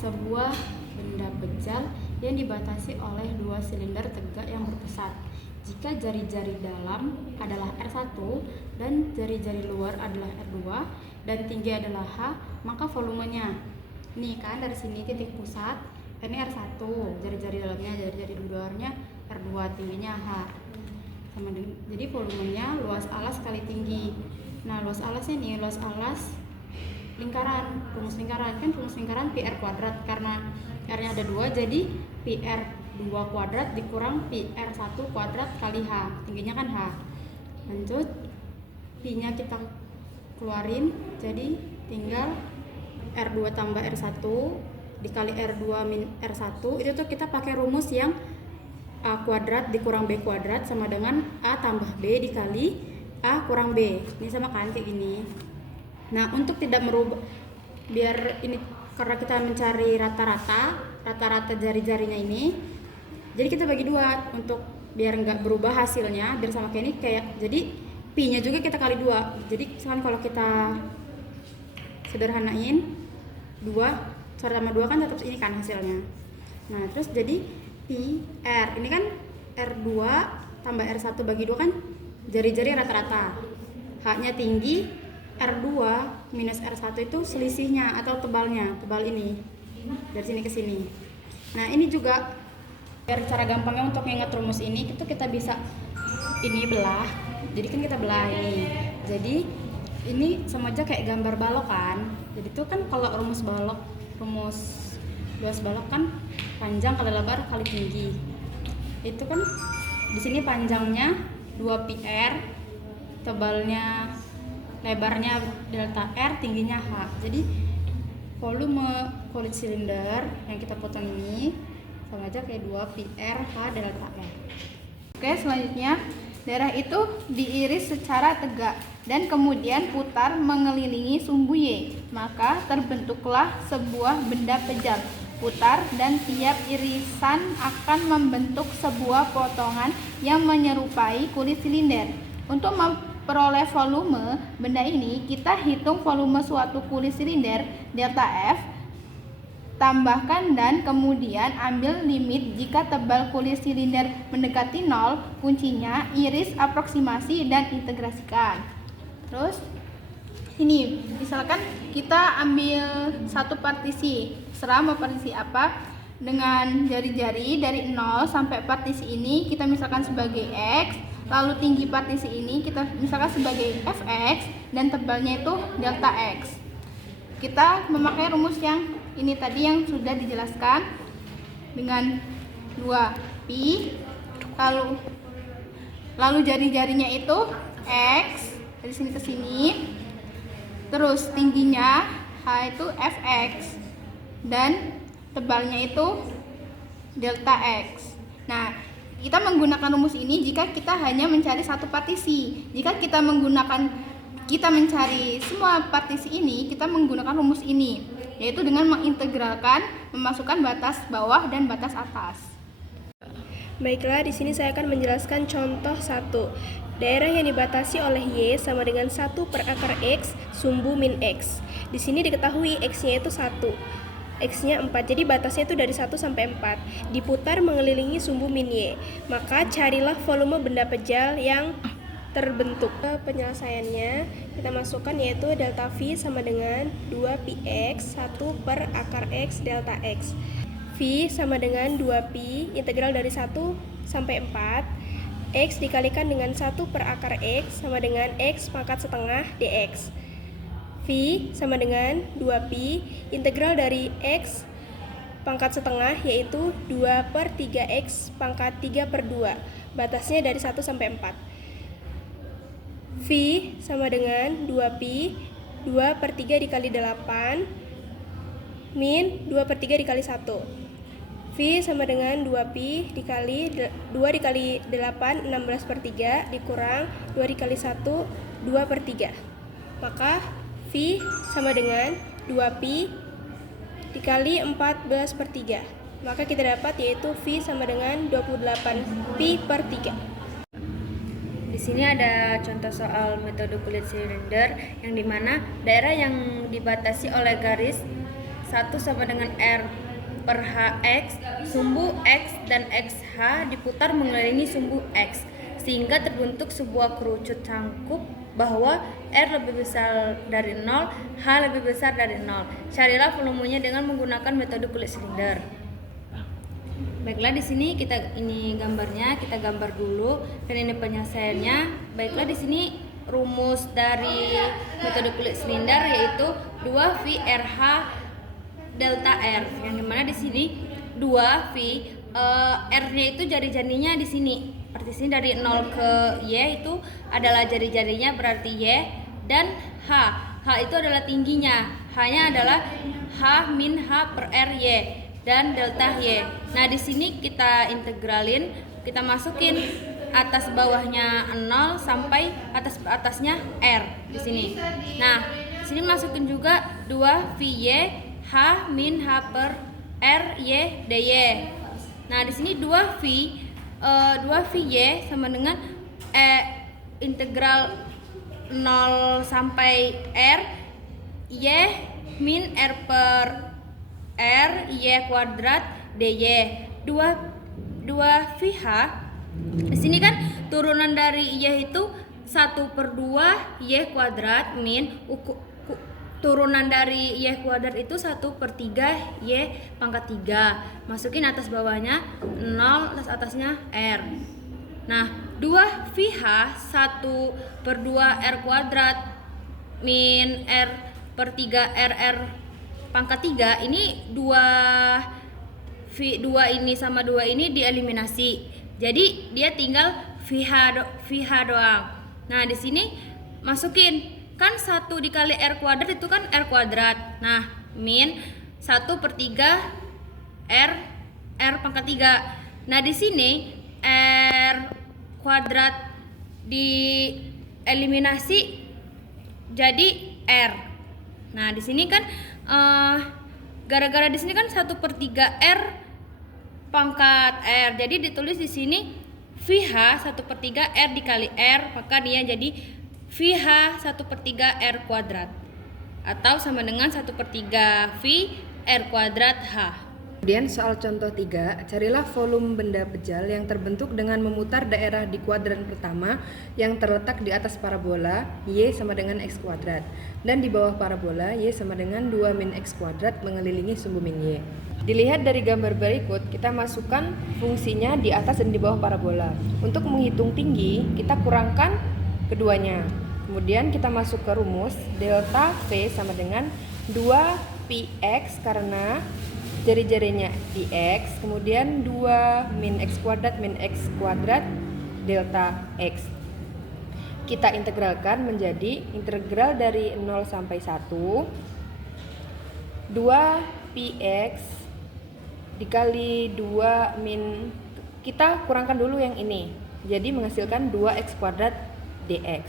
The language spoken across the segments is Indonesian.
sebuah benda bejal yang dibatasi oleh dua silinder tegak yang berpusat. Jika jari-jari dalam adalah R1 dan jari-jari luar adalah R2 dan tinggi adalah H, maka volumenya. Nih kan dari sini titik pusat, ini R1, jari-jari dalamnya, jari-jari luarnya R2, tingginya H. Jadi volumenya luas alas kali tinggi. Nah, luas alasnya nih, luas alas lingkaran, rumus lingkaran kan rumus lingkaran PR kuadrat, karena R-nya ada 2 jadi PR 2 kuadrat dikurang PR 1 kuadrat kali H, tingginya kan H. Lanjut, Pi-nya kita keluarin, jadi tinggal R2 tambah R1 dikali R2 min R1. Itu tuh kita pakai rumus yang A kuadrat dikurang B kuadrat sama dengan A tambah B dikali A kurang B. Ini sama kan kayak gini. Nah, untuk tidak merubah, biar ini karena kita mencari rata-rata jari-jarinya ini, jadi kita bagi dua untuk biar nggak berubah hasilnya, biar sama kayak ini, kayak jadi pi-nya juga kita kali 2. Jadi misalkan kalau kita sederhanain 2 sama 2 kan tetap ini kan hasilnya. Nah, terus jadi pi R, ini kan R2 tambah R1 bagi 2 kan jari-jari rata-rata. H-nya tinggi, R2 minus R1 itu selisihnya atau tebalnya, tebal ini dari sini ke sini. Nah, ini juga biar cara gampangnya untuk ingat rumus ini, itu kita bisa ini belah. Jadi kan kita belah ini. Jadi ini sama aja kayak gambar balok kan. Jadi itu kan kalau rumus luas balok kan panjang kali lebar kali tinggi. Itu kan di sini panjangnya 2 PR, tebalnya lebarnya delta R, tingginya H. Jadi volume kulit silinder yang kita potong ini sama aja kayak 2 PR H delta R. Oke, selanjutnya darah itu diiris secara tegak dan kemudian putar mengelilingi sumbu Y. Maka terbentuklah sebuah benda pejal putar dan tiap irisan akan membentuk sebuah potongan yang menyerupai kulit silinder. Untuk memperoleh volume benda ini, kita hitung volume suatu kulit silinder delta F, tambahkan dan kemudian ambil limit jika tebal kulit silinder mendekati 0. Kuncinya iris, aproksimasi, dan integrasikan. Terus ini misalkan kita ambil satu partisi, serah mau partisi apa, dengan jari-jari dari 0 sampai partisi ini kita misalkan sebagai X, lalu tinggi partisi ini kita misalkan sebagai Fx, dan tebalnya itu delta X. Kita memakai rumus yang ini tadi yang sudah dijelaskan dengan 2pi, lalu jari-jarinya itu X dari sini ke sini, terus tingginya H itu Fx dan tebalnya itu delta X. Nah, kita menggunakan rumus ini jika kita hanya mencari satu partisi. Jika kita mencari semua partisi ini, kita menggunakan rumus ini, yaitu dengan mengintegralkan, memasukkan batas bawah dan batas atas. Baiklah, di sini saya akan menjelaskan contoh 1. Daerah yang dibatasi oleh Y sama dengan 1 per akar X sumbu min X. Di sini diketahui X-nya itu 1, X-nya 4, jadi batasnya itu dari 1 sampai 4. Diputar mengelilingi sumbu min Y. Maka carilah volume benda pejal yang terbentuk. Penyelesaiannya kita masukkan yaitu delta V sama dengan 2πx 1 per akar X delta X. V sama dengan 2pi integral dari 1 sampai 4 X dikalikan dengan 1 per akar X sama dengan X pangkat setengah dx. V sama dengan 2pi integral dari X pangkat setengah yaitu 2 per 3X pangkat 3 per 2. Batasnya dari 1 sampai 4. V sama dengan 2pi 2 per 3 dikali 8 min 2 per 3 dikali 1. V sama dengan 2pi dikali 2 dikali 8 16 per 3 dikurang 2 dikali 1 2 per 3. Maka V sama dengan 2pi dikali 14 per 3. Maka kita dapat yaitu V sama dengan 28pi per 3. Di sini ada contoh soal metode kulit silinder yang dimana daerah yang dibatasi oleh garis 1 sama dengan R per HX, sumbu X dan XH diputar mengelilingi sumbu X, sehingga terbentuk sebuah kerucut cangkup bahwa R lebih besar dari 0, H lebih besar dari 0. Carilah volumenya dengan menggunakan metode kulit silinder. Baiklah, di sini ini gambarnya, kita gambar dulu dan ini penyelesaiannya. Baiklah, di sini rumus dari metode kulit silinder yaitu 2V RH delta R, yang dimana di sini 2V R-nya itu jari-jarinya di sini. Arti sini dari 0 ke Y itu adalah jari-jarinya, berarti Y, dan H itu adalah tingginya. H-nya adalah H min H per R Y dan delta Y. Nah, di sini kita integralin, kita masukin atas bawahnya 0 sampai atasnya R di sini. Nah, di sini masukin juga 2VY H min H per R Y dy. Nah, di sini 2VY sama dengan integral 0 sampai R Y min R per R Y kuadrat dy. 2VH di sini kan turunan dari Y itu 1/2 Y kuadrat min turunan dari Y kuadrat itu 1/3 Y pangkat 3. Masukin atas bawahnya 0, atasnya R. Nah, 2VH 1/2 R kuadrat min R per 3 RR pangkat 3. Ini 2 ini sama 2 ini dieliminasi. Jadi dia tinggal VH doang. Nah, di sini masukin kan 1 dikali R kuadrat itu kan R kuadrat. Nah, min 1/3 R pangkat 3. Nah, di sini R kuadrat dieliminasi jadi R. Nah, di sini kan gara-gara di sini kan 1/3 R pangkat R. Jadi ditulis di sini VH 1/3 R dikali R, maka dia jadi VH 1/3 R kuadrat, atau sama dengan 1/3 V R kuadrat H. Kemudian soal contoh 3, carilah volume benda pejal yang terbentuk dengan memutar daerah di kuadran pertama yang terletak di atas parabola Y sama dengan X kuadrat, dan di bawah parabola Y sama dengan 2 min X kuadrat mengelilingi sumbu min Y. Dilihat dari gambar berikut, kita masukkan fungsinya di atas dan di bawah parabola. Untuk menghitung tinggi, kita kurangkan keduanya. Kemudian kita masuk ke rumus delta V sama dengan 2px karena jari-jarinya di X, kemudian 2 min X kuadrat delta X. Kita integralkan menjadi integral dari 0 sampai 1 2px dikali 2 min, kita kurangkan dulu yang ini, jadi menghasilkan 2x kuadrat dx.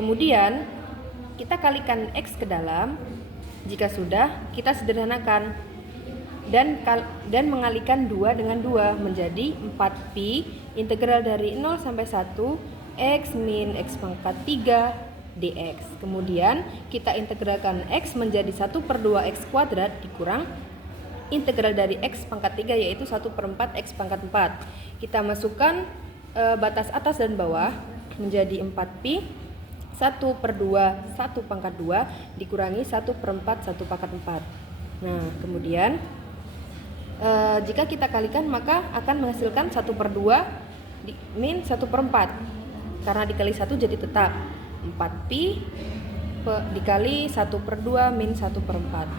Kemudian kita kalikan x ke dalam. Jika sudah, kita sederhanakan dan mengalikan 2 dengan 2 menjadi 4pi integral dari 0 sampai 1 x min x pangkat 3 dx. Kemudian kita integralkan x menjadi 1/2 x kuadrat dikurang integral dari x pangkat 3 yaitu 1/4 x pangkat 4. Kita masukkan batas atas dan bawah menjadi 4pi 1/2 1 pangkat 2 dikurangi 1/4 1 pangkat 4. Nah, kemudian jika kita kalikan maka akan menghasilkan 1/2 min 1/4, karena dikali 1 jadi tetap 4pi dikali 1/2 min 1/4.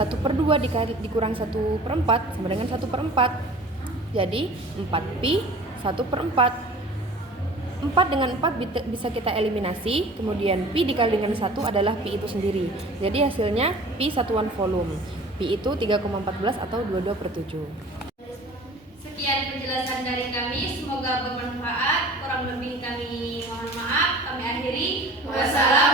1/2 dikurang 1/4 sama dengan 1/4, jadi 4pi 1/4. 4 dengan 4 bisa kita eliminasi, kemudian pi dikali dengan 1 adalah pi itu sendiri. Jadi hasilnya pi satuan volume. Pi itu 3,14 atau 22/7. Sekian penjelasan dari kami, semoga bermanfaat. Kurang lebih kami mohon maaf. Kami akhiri. Wassalamualaikum